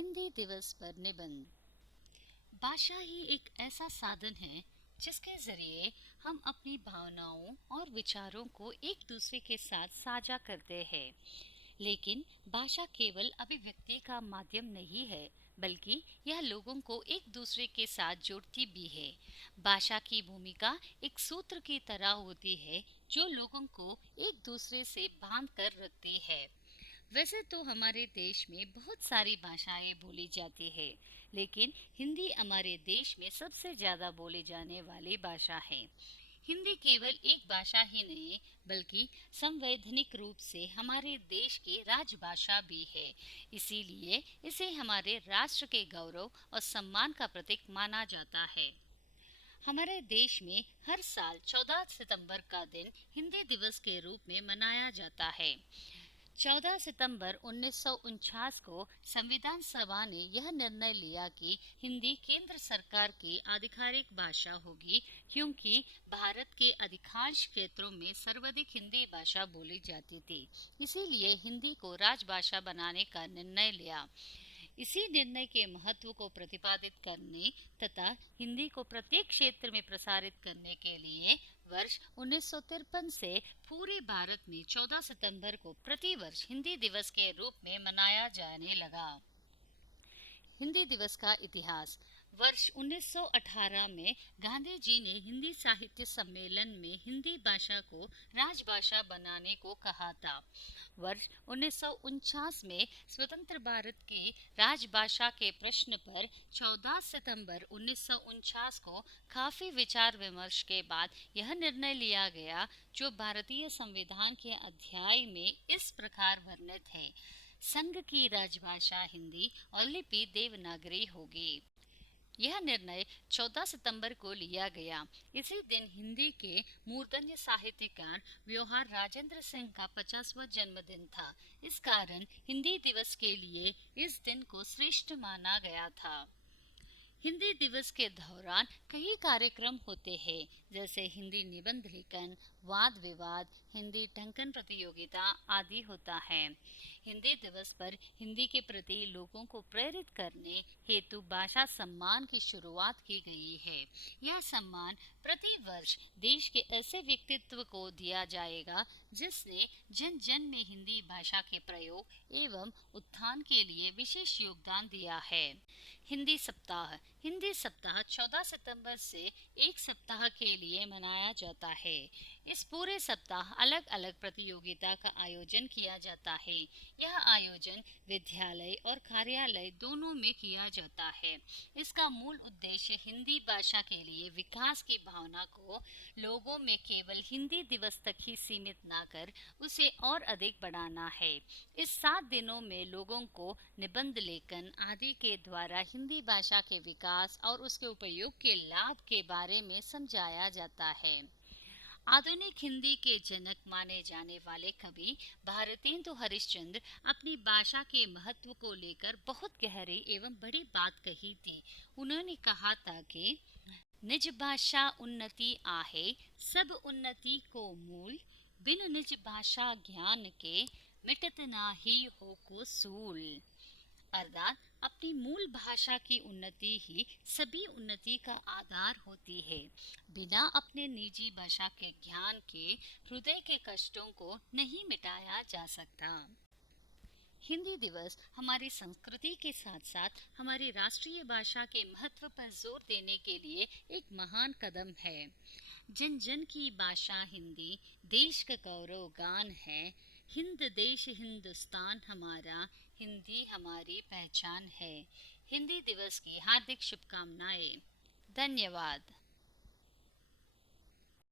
हिंदी दिवस पर निबंध। भाषा ही एक ऐसा साधन है जिसके जरिए हम अपनी भावनाओं और विचारों को एक दूसरे के साथ साझा करते हैं। लेकिन भाषा केवल अभिव्यक्ति का माध्यम नहीं है, बल्कि यह लोगों को एक दूसरे के साथ जोड़ती भी है। भाषा की भूमिका एक सूत्र की तरह होती है जो लोगों को एक दूसरे से बांध कर रखती है। वैसे तो हमारे देश में बहुत सारी भाषाएं बोली जाती है, लेकिन हिंदी हमारे देश में सबसे ज़्यादा बोली जाने वाली भाषा है। हिंदी केवल एक भाषा ही नहीं, बल्कि संवैधानिक रूप से हमारे देश की राजभाषा भी है। इसीलिए इसे हमारे राष्ट्र के गौरव और सम्मान का प्रतीक माना जाता है। हमारे देश में हर साल 14 सितंबर का दिन हिंदी दिवस के रूप में मनाया जाता है। 14 सितंबर 1949 को संविधान सभा ने यह निर्णय लिया कि हिंदी केंद्र सरकार की आधिकारिक भाषा होगी, क्योंकि भारत के अधिकांश क्षेत्रों में सर्वाधिक हिंदी भाषा बोली जाती थी। इसीलिए हिंदी को राजभाषा बनाने का निर्णय लिया। इसी निर्णय के महत्व को प्रतिपादित करने तथा हिंदी को प्रत्येक क्षेत्र में प्रसारित करने के लिए वर्ष 1953 से पूरे भारत में 14 सितंबर को प्रतिवर्ष हिंदी दिवस के रूप में मनाया जाने लगा। हिंदी दिवस का इतिहास। वर्ष 1918 में गांधी जी ने हिंदी साहित्य सम्मेलन में हिंदी भाषा को राजभाषा बनाने को कहा था। वर्ष 1949 में स्वतंत्र भारत की राजभाषा के प्रश्न पर 14 सितंबर 1949 को काफी विचार विमर्श के बाद यह निर्णय लिया गया, जो भारतीय संविधान के अध्याय में इस प्रकार वर्णित है। संघ की राजभाषा हिंदी और लिपि देवनागरी होगी। यह निर्णय 14 सितंबर को लिया गया। इसी दिन हिंदी के मूर्धन्य साहित्यकार व्यवहार राजेंद्र सिंह का 50वां जन्मदिन था। इस कारण हिंदी दिवस के लिए इस दिन को श्रेष्ठ माना गया था। हिंदी दिवस के दौरान कई कार्यक्रम होते हैं, जैसे हिंदी निबंध लेखन, वाद विवाद, हिंदी टंकन प्रतियोगिता आदि होता है। हिंदी दिवस पर हिंदी के प्रति लोगों को प्रेरित करने हेतु भाषा सम्मान की शुरुआत की गई है। यह सम्मान प्रति वर्ष देश के ऐसे व्यक्तित्व को दिया जाएगा जिसने जन जन में हिंदी भाषा के प्रयोग एवं उत्थान के लिए विशेष योगदान दिया है। हिंदी सप्ताह। हिंदी सप्ताह 14 सितंबर से एक सप्ताह के लिए मनाया जाता है। इस पूरे सप्ताह अलग अलग प्रतियोगिता का आयोजन किया जाता है। यह आयोजन विद्यालय और कार्यालय दोनों में किया जाता है। इसका मूल उद्देश्य हिंदी भाषा के लिए विकास की भावना को लोगों में केवल हिंदी दिवस तक ही सीमित न कर उसे और अधिक बढ़ाना है। इस 7 दिनों में लोगों को निबंध लेखन आदि के द्वारा हिंदी भाषा के विकास और उसके उपयोग के लाभ के बारे में समझाया जाता है। आधुनिक हिंदी के जनक माने जाने वाले कवि भारतेंदु हरिश्चंद्र अपनी भाषा के महत्व को लेकर बहुत गहरी एवं बड़ी बात कही थी। उन्होंने कहा था कि निज भाषा उन्नति आहे, सब उन्नति को मूल, बिन निज भाषा ज्ञान के मिटत नाही हो को सूल। अर्थात अपनी मूल भाषा की उन्नति ही सभी उन्नति का आधार होती है। बिना अपने निजी भाषा के ज्ञान के हृदय के कष्टों को नहीं मिटाया जा सकता। हिंदी दिवस हमारी संस्कृति के साथ साथ हमारी राष्ट्रीय भाषा के महत्व पर जोर देने के लिए एक महान कदम है। जन जन की भाषा हिंदी देश का गौरव गान है। हिंद देश हिंदुस्तान हमारा, हिंदी हमारी पहचान है। हिंदी दिवस की हार्दिक शुभकामनाएं। धन्यवाद।